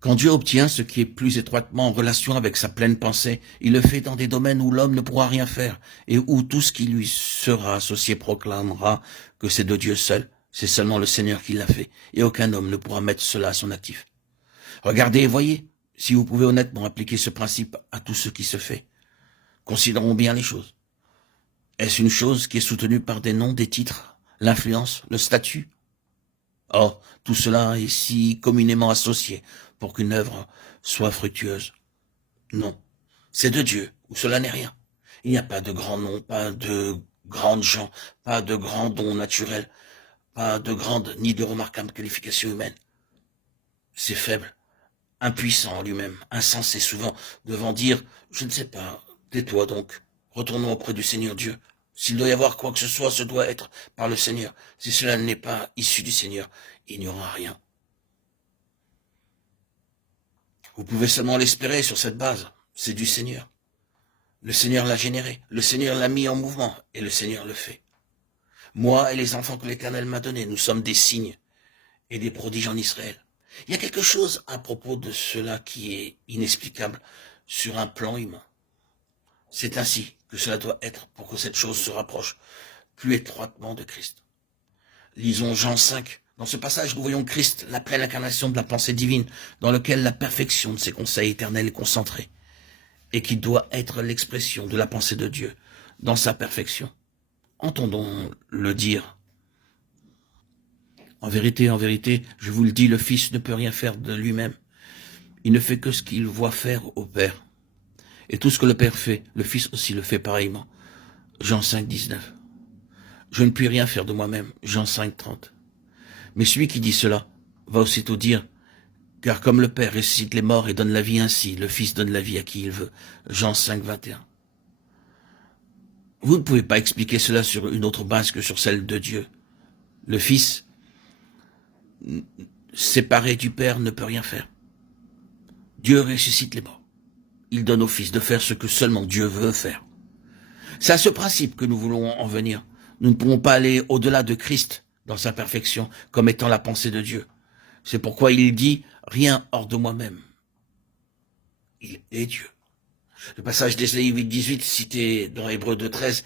Quand Dieu obtient ce qui est plus étroitement en relation avec sa pleine pensée, il le fait dans des domaines où l'homme ne pourra rien faire et où tout ce qui lui sera associé proclamera que c'est de Dieu seul. C'est seulement le Seigneur qui l'a fait et aucun homme ne pourra mettre cela à son actif. Regardez et voyez si vous pouvez honnêtement appliquer ce principe à tout ce qui se fait. Considérons bien les choses. Est-ce une chose qui est soutenue par des noms, des titres, l'influence, le statut? Or, tout cela est si communément associé pour qu'une œuvre soit fructueuse. Non, c'est de Dieu, ou cela n'est rien. Il n'y a pas de grands noms, pas de grandes gens, pas de grands dons naturels, pas de grandes ni de remarquables qualifications humaines. C'est faible, impuissant en lui-même, insensé souvent, devant dire « je ne sais pas, tais-toi donc, retournons auprès du Seigneur Dieu ». S'il doit y avoir quoi que ce soit, ce doit être par le Seigneur. Si cela n'est pas issu du Seigneur, il n'y aura rien. Vous pouvez seulement l'espérer sur cette base. C'est du Seigneur. Le Seigneur l'a généré. Le Seigneur l'a mis en mouvement. Et le Seigneur le fait. Moi et les enfants que l'Éternel m'a donnés, nous sommes des signes et des prodiges en Israël. Il y a quelque chose à propos de cela qui est inexplicable sur un plan humain. C'est ainsi que cela doit être pour que cette chose se rapproche plus étroitement de Christ. Lisons Jean 5. Dans ce passage, nous voyons Christ, la pleine incarnation de la pensée divine, dans lequel la perfection de ses conseils éternels est concentrée, et qui doit être l'expression de la pensée de Dieu dans sa perfection. Entendons-le dire. En vérité, je vous le dis, le Fils ne peut rien faire de lui-même. Il ne fait que ce qu'il voit faire au Père. Et tout ce que le Père fait, le Fils aussi le fait pareillement. Jean 5, 19. Je ne puis rien faire de moi-même. Jean 5, 30. Mais celui qui dit cela va aussitôt dire, car comme le Père ressuscite les morts et donne la vie ainsi, le Fils donne la vie à qui il veut. Jean 5, 21. Vous ne pouvez pas expliquer cela sur une autre base que sur celle de Dieu. Le Fils, séparé du Père, ne peut rien faire. Dieu ressuscite les morts. Il donne au Fils de faire ce que seulement Dieu veut faire. C'est à ce principe que nous voulons en venir. Nous ne pouvons pas aller au-delà de Christ dans sa perfection comme étant la pensée de Dieu. C'est pourquoi il dit « rien hors de moi-même ». Il est Dieu. Le passage d'Ésaïe 8, 18, cité dans Hébreux 2, 13,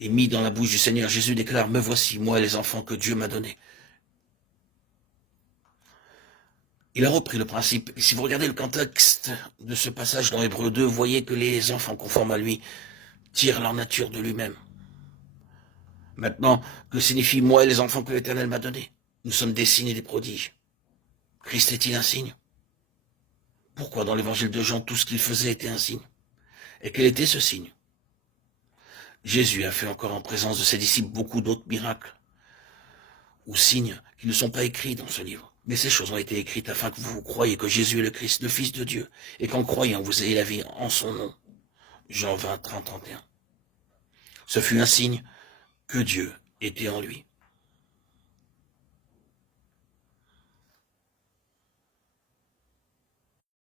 est mis dans la bouche du Seigneur. Jésus déclare « Me voici, moi et les enfants que Dieu m'a donnés ». Il a repris le principe. Et si vous regardez le contexte de ce passage dans Hébreux 2, vous voyez que les enfants conformes à lui tirent leur nature de lui-même. Maintenant, que signifie moi et les enfants que l'Éternel m'a donnés? Nous sommes des signes et des prodiges. Christ est-il un signe? Pourquoi dans l'évangile de Jean, tout ce qu'il faisait était un signe? Et quel était ce signe? Jésus a fait encore en présence de ses disciples beaucoup d'autres miracles ou signes qui ne sont pas écrits dans ce livre. Mais ces choses ont été écrites afin que vous croyiez que Jésus est le Christ, le Fils de Dieu, et qu'en croyant, vous ayez la vie en son nom. Jean 20, 30, 31. Ce fut un signe que Dieu était en lui.